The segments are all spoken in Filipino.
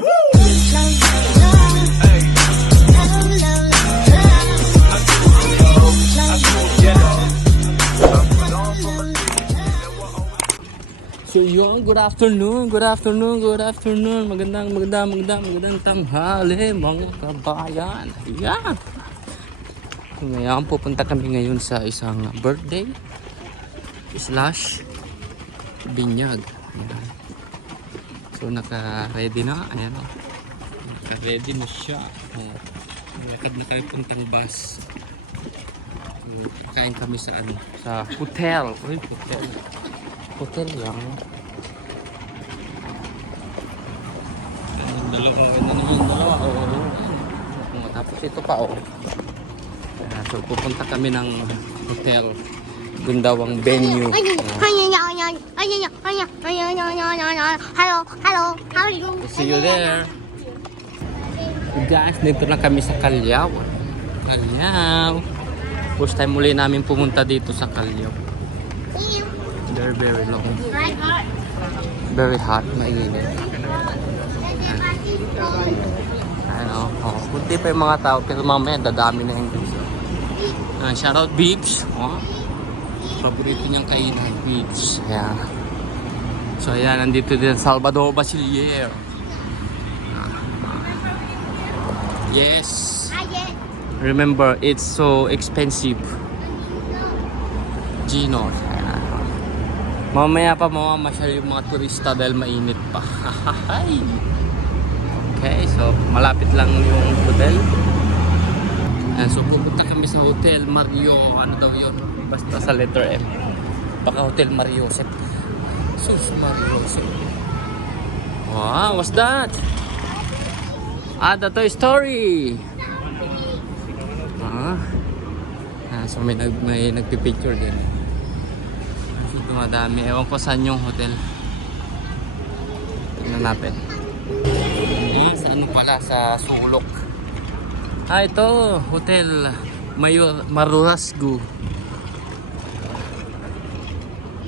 So yun, good afternoon. Magandang tanghali mga kabayan. Ayan. Ngayon, pupunta kami ngayon sa isang birthday / binyag. Ayan. So naka-ready na. Ayan. Naka-ready na siya. Lakad na kami puntang bus. Kain kami sa sa hotel. Uy, hotel yan. Dalawa. Tapos ito pa so pupunta kami ng hotel. Doon daw ang venue. Hello, how are you? See you there. Guys, dito na kami sa Callao. First time muli namin pumunta dito sa Callao. Very long. Very hot, mainit. Kunti pa yung mga tao pero mamaya dadami na yung dito. Shoutout Beeps. Paborito niyang kainan, Beeps. Ayan. So ayan, nandito din Salvador Bachiller. Yes. Remember, it's so expensive. Gino. Mamaya pa mamamasyal yung mga turista dahil mainit pa. Okay, so malapit lang yung hotel. So pupunta kami sa Hotel Mario. Ano daw yun? Basta sa letter M. Baka Hotel Mario Josep. Sus Mario Josep. Wow, what's that? The Toy Story. So may nagpipicture din. Madami. Ewan ko saan yung hotel. Tignan natin. Sa ano pala? Sa Sulok. Ito. Hotel Marurasgu.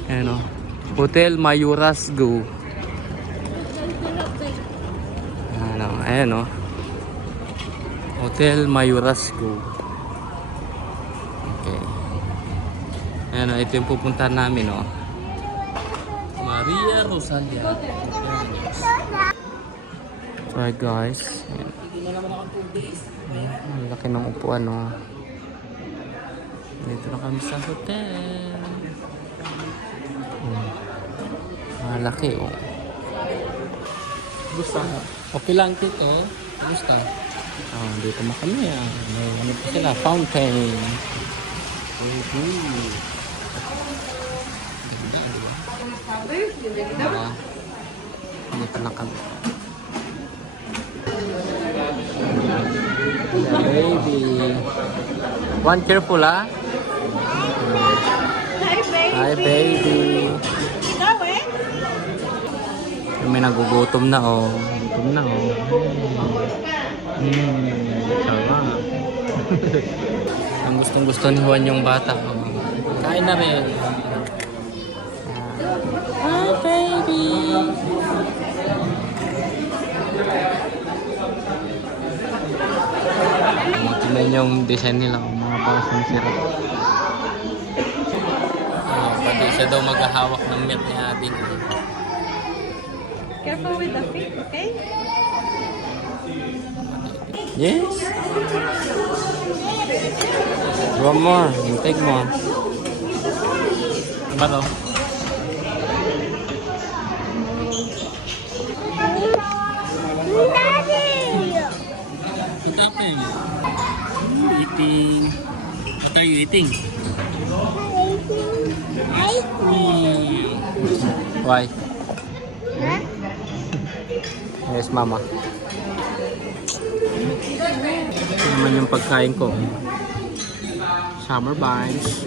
Ayan o. Hotel Mayurasgu. Ayan o. Hotel Mayurasgu. Okay. Ayan o. Ito yung pupuntahan namin o. Maria Rosalia. So hi guys. Ang laki ng upuan o. Dito na kami sa hotel. Malaki o. Gusto mo? Okay lang dito. Gusto? Dito na kami ano pa sila? Fountain. Dito na kami. Baby. One careful Hi, baby. Hi baby. May nagugutom na Gutom na Sarap. Ang gustong-gusto ni Juan yung bata Kain na rin. Hi baby. Tingnan yung design nila, mga pasang sirap. Pati siya daw maghahawak ng milk ni Abby. Careful with the feet, okay? Yes. One more. You take more. Ano ba to? What's happening? Eating. What are you eating? Ice cream. Why? Yes, mama. Ito naman yung pagkain ko. Summer vibes.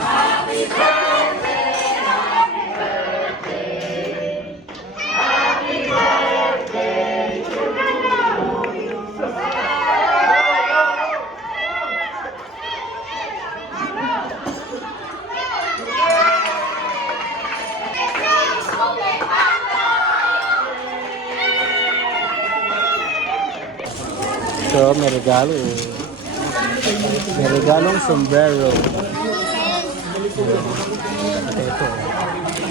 Happy birthday, happy birthday, happy birthday to you. Ito, may regalo. May regalong sombrero. At ito.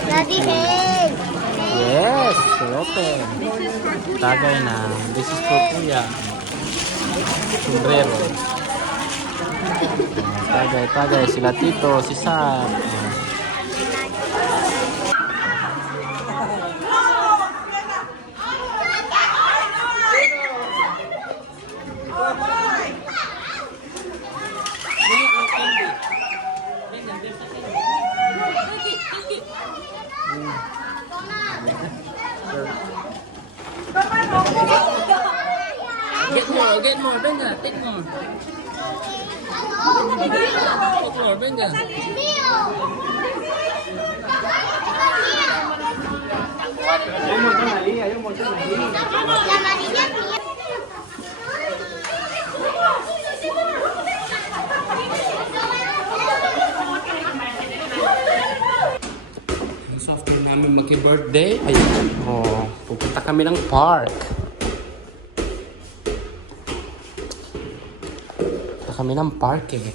Daddy, hey! Yes, open. Tagay na. This is for Kuya. Sombrero. Tagay. Sila Tito, si Sam. Get more, venga, take more. Take more, venga. La amarilla es mía. So after namin mag-birthday, ayun, pupunta kami ng park. Pupunta kami ng park eh.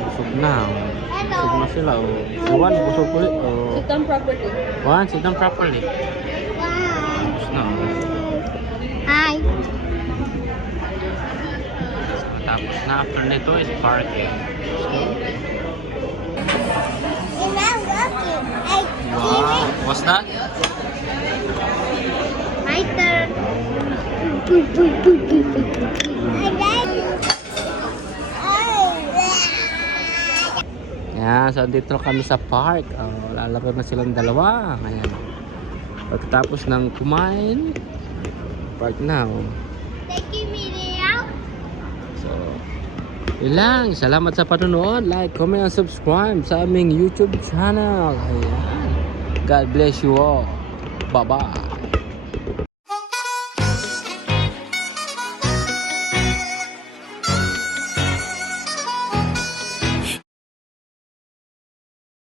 Busog na. Busog na sila. Iwan, busog ulit. Sit down properly. One, sit down properly. Tapos na. Hi. Tapos na after nito is parking. Wow, what's that? My turn. Yan, so dito kami sa park. Lalaro na silang dalawa. Ayan. Pagkatapos ng kumain, park na. Taking me out. So, yun lang. Salamat sa panonood. Like, comment, and subscribe sa aming YouTube channel. Ayan. God bless you all. Bye-bye.